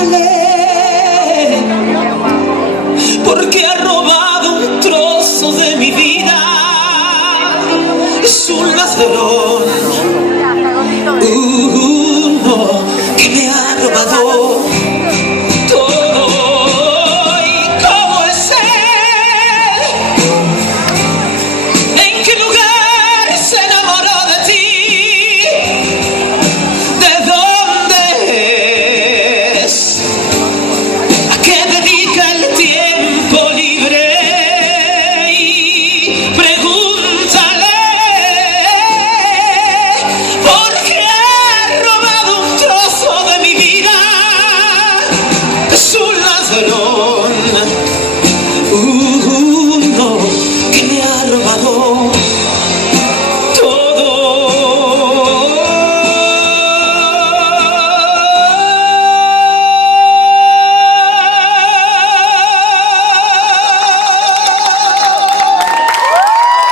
mátale, porque ha robado un trozo de mi vida. Es un ladrón, uno que me ha